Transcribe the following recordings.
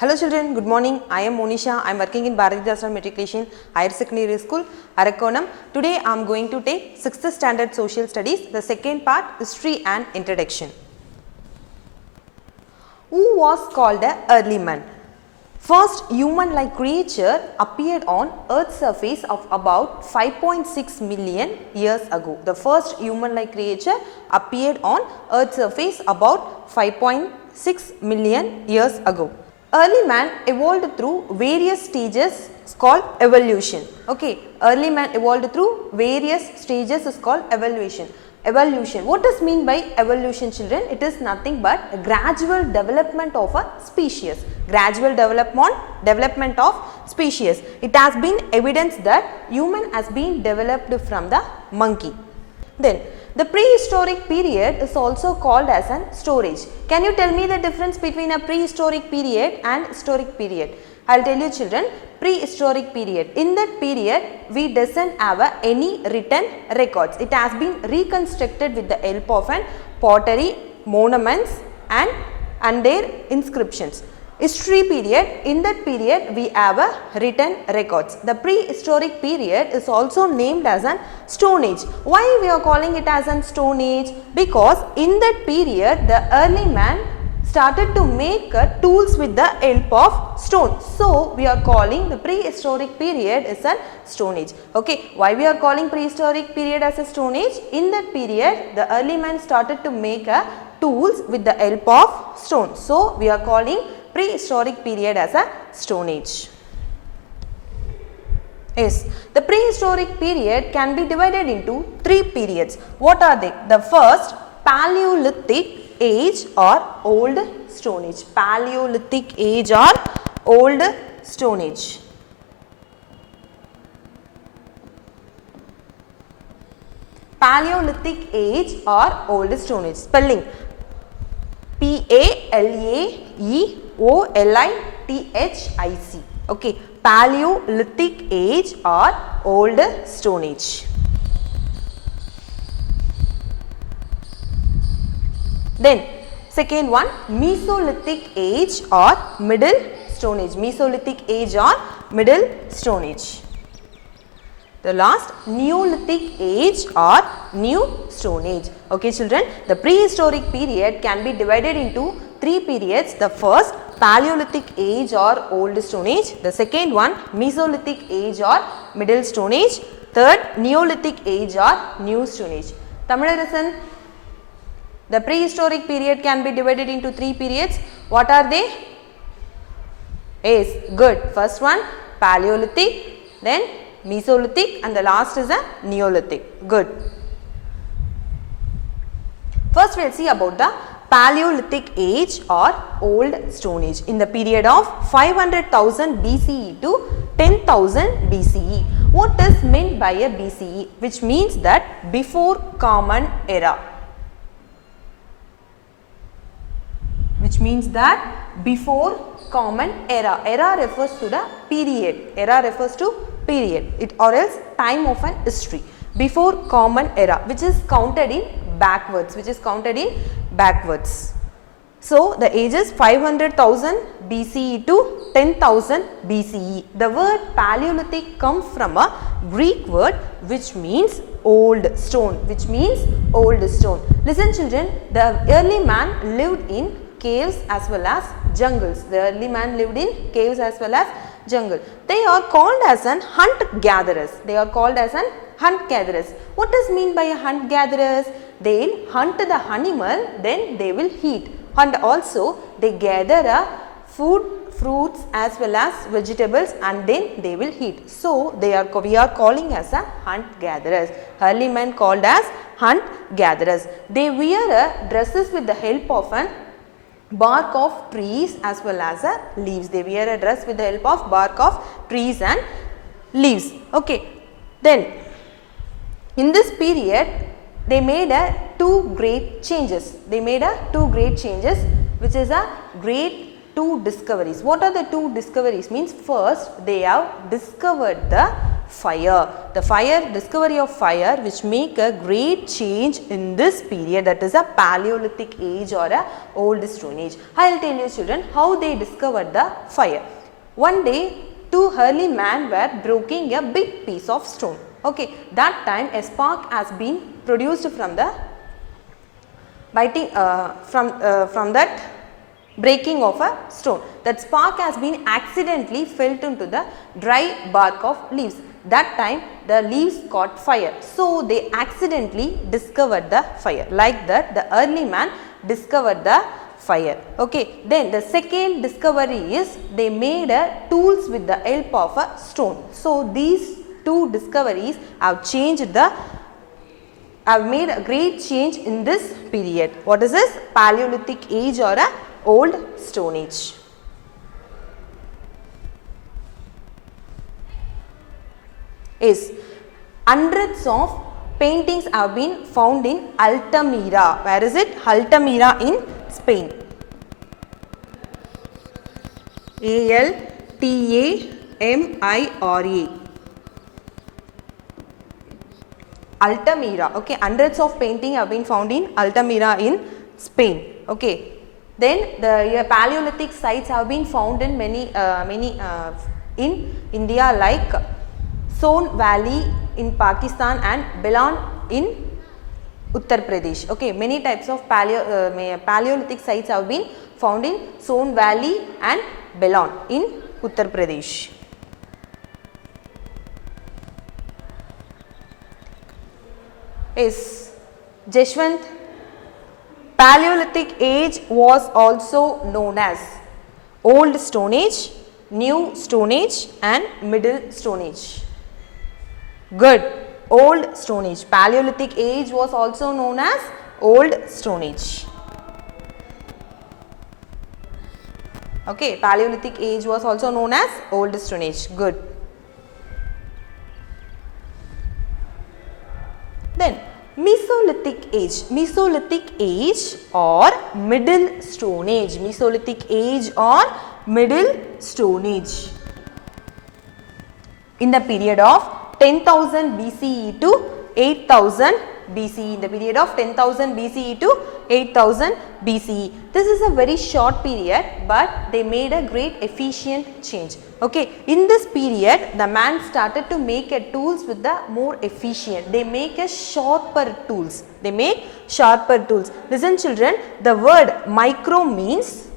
Hello children, good morning. I am Monisha. I am working in Bharatidasar Matriculation Higher Secondary School, Arakkonam. Today I am going to take 6th Standard Social Studies, the second part, History and Introduction. Who was called the early man? First human-like creature appeared on Earth's surface of about 5.6 million years ago. The first human-like creature appeared on Earth's surface about 5.6 million years ago. Early man evolved through various stages called evolution. Okay, early man evolved through various stages is called evolution. Evolution. What does mean by evolution, children? It is nothing but a gradual development of a species. Gradual development of species. It has been evidence that human has been developed from the monkey. Then the prehistoric period is also called as an storage. Can you tell me the difference between a prehistoric period and historic period? I will tell you children, prehistoric period. In that period, we doesn't have any written records. It has been reconstructed with the help of an pottery, monuments and their inscriptions. History period, in that period we have a written records. The prehistoric period is also named as an Stone Age. Why we are calling it as an Stone Age? Because in that period the early man started to make tools with the help of stone. So we are calling the prehistoric period as a Stone Age. Okay, why we are calling prehistoric period as a Stone Age? In that period the early man started to make tools with the help of stone. So we are calling prehistoric period as a Stone Age. Yes, the prehistoric period can be divided into three periods. What are they? The first, Paleolithic age or Old Stone Age. Paleolithic age or Old Stone Age. Paleolithic age or Old Stone Age. Spelling Paleolithic. Okay, Paleolithic age or Old Stone Age. Then second one, Mesolithic age or Middle Stone Age. Mesolithic age or Middle Stone Age. The last, Neolithic age or New Stone Age. Okay children, the prehistoric period can be divided into three periods. The first, Paleolithic age or Old Stone Age. The second one, Mesolithic age or Middle Stone Age. Third, Neolithic age or New Stone Age. Tamilarasan, the prehistoric period can be divided into three periods. What are they? Yes, good. First one, Paleolithic, then Mesolithic, and the last is a Neolithic. Good. First we will see about the Paleolithic age or Old Stone Age in the period of 500,000 BCE to 10,000 BCE. What is meant by a BCE? Which means that before Common Era. Which means that before Common Era. Era refers to the period. Era refers to period, it or else time of an history. Before Common Era, which is counted in backwards. So the age is 500,000 BCE to 10,000 BCE. The word Paleolithic comes from a Greek word which means old stone. Listen children, the early man lived in caves as well as jungles. The early man lived in caves as well as jungle. They are called as an hunt gatherers. What does mean by a hunt gatherers? They will hunt the animal, then they will eat. And also they gather food, fruits as well as vegetables, and then they will eat. So we are calling as a hunt gatherers. Early men called as hunt gatherers. They wear dresses with the help of an bark of trees as well as leaves. They wear a dress with the help of bark of trees and leaves. Okay. Then in this period they made two great changes. Which is a two discoveries. What are the two discoveries? Means first they have discovered the fire. The discovery of fire which make a great change in this period, that is a Paleolithic age or a old stone age. I will tell you children how they discovered the fire. One day two early men were breaking a big piece of stone. Okay, that time a spark has been produced from the from that breaking of a stone. That spark has been accidentally fell into the dry bark of leaves. That time the leaves caught fire. So they accidentally discovered the fire. Like that the early man discovered the fire. Okay. Then the second discovery is they made tools with the help of a stone. So these two discoveries have made a great change in this period. What is this? Paleolithic age or a old stone age. Is hundreds of paintings have been found in Altamira. Where is it? Altamira in Spain. Altamira. Altamira. Okay, hundreds of paintings have been found in Altamira in Spain. Okay. Then the Paleolithic sites have been found in many in India, like Son Valley in Pakistan and Belan in Uttar Pradesh. Okay, many types of Paleolithic sites have been found in Son Valley and Belan in Uttar Pradesh. Is Jeshwant, Paleolithic age was also known as Old Stone Age, New Stone Age and Middle Stone Age. Good. Old Stone Age. Paleolithic age was also known as Old Stone Age. Okay, Paleolithic age was also known as Old Stone Age. Good. Then Mesolithic age. Mesolithic age or Middle Stone Age. Mesolithic age or Middle Stone Age. In the period of 10,000 BCE to 8,000 BCE. In the period of 10,000 BCE to 8,000 BCE. This is a very short period, but they made a great efficient change. Okay, in this period the man started to make a tools with the more efficient. They make a sharper tools. They make sharper tools. Listen children, the word micro means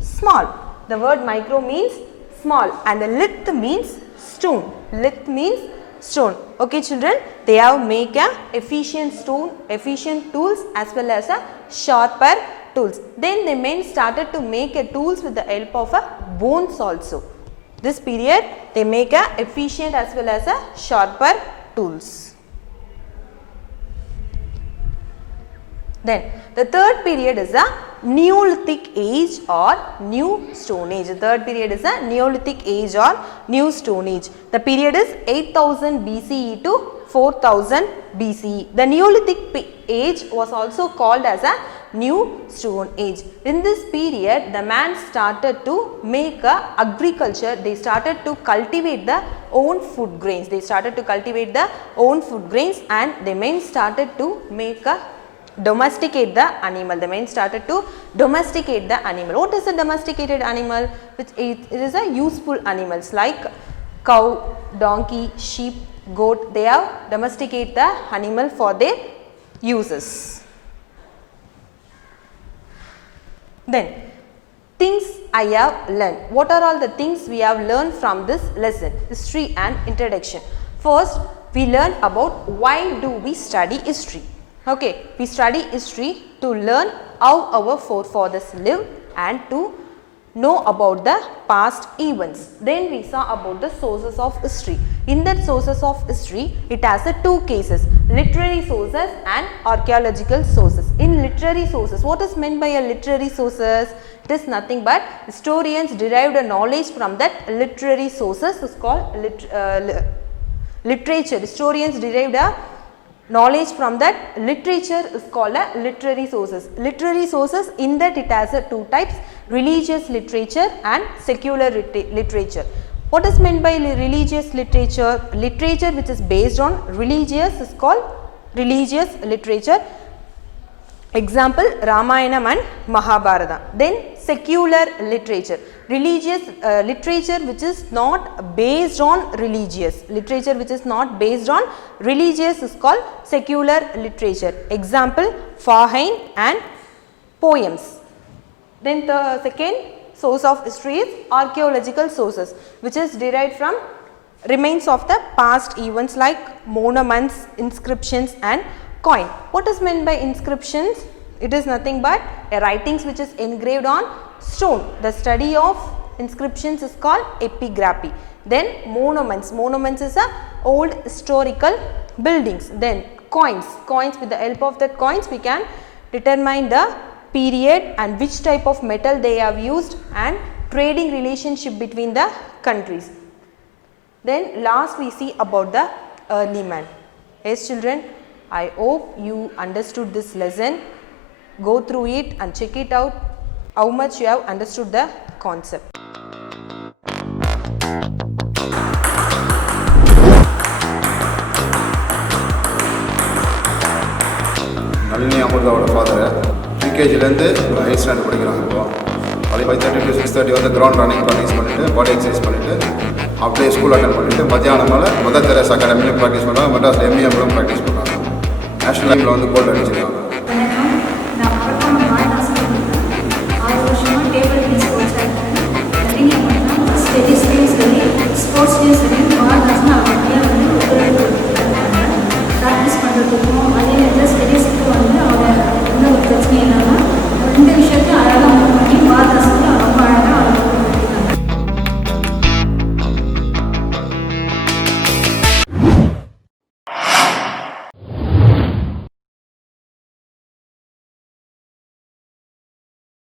small. The word micro means small and the lith means stone. Lith means stone. Okay children, they have make a efficient tools as well as a sharper tools. Then the men started to make a tools with the help of a bones also. This period they make a efficient as well as a sharper tools. Then the third period is a Neolithic age or New Stone Age. The third period is a Neolithic age or New Stone Age. The period is 8000 BCE to 4000 BCE. The Neolithic age was also called as a New Stone Age. In this period, the man started to make agriculture. They started to cultivate their own food grains. And the men started to make domesticate the animal. The men started to domesticate the animal. What is a domesticated animal? It is a useful animals like cow, donkey, sheep, goat. They have domesticate the animal for their uses. Then things I have learned. What are all the things we have learned from this lesson? History and introduction. First, we learn about why do we study history. Okay, we study history to learn how our forefathers lived and to know about the past events. Then we saw about the sources of history. In that sources of history, it has two cases, literary sources and archaeological sources. In literary sources, what is meant by a literary sources? It is nothing but historians derived a knowledge from that literary sources is called literature. Historians derived a knowledge from that literature is called a literary sources. Literary sources, in that it has two types, religious literature and secular literature. What is meant by religious literature? Literature which is based on religious is called religious literature. Example, Ramayanam and Mahabharata. Then secular literature, religious literature which is not based on religious. Literature which is not based on religious is called secular literature. Example, Fahine and poems. Then the second source of history is archaeological sources, which is derived from remains of the past events like monuments, inscriptions and coin. What is meant by inscriptions? It is nothing but a writings which is engraved on stone. The study of inscriptions is called epigraphy. Then monuments. Monuments is a old historical buildings. Then coins. Coins, with the help of the coins we can determine the period and which type of metal they have used and trading relationship between the countries. Then last we see about the early man. Yes children, I hope you understood this lesson. Go through it and check it out how much you have understood the concept. Nalini அமிர்தாவோட father ப்ரீகேஜிலேருந்து 8th standard படிக்கிறாங்க. இப்போ அது 5:30 to 6:30 வந்து ground running practice பண்ணிவிட்டு பாடி exercise பண்ணிவிட்டு அப்படியே school attend பண்ணிவிட்டு மத்தியானம் மேலே மதர் தெரேசா அகாடமிலையும் ப்ராக்டிஸ் பண்ணுறாங்க. மெட்ராஸில் எம்இஎம்லும் ப்ராக்டிஸ் பண்ணுறாங்க. நேஷனல் லெவலில் வந்து கோல்டு அடிச்சிருக்காங்க.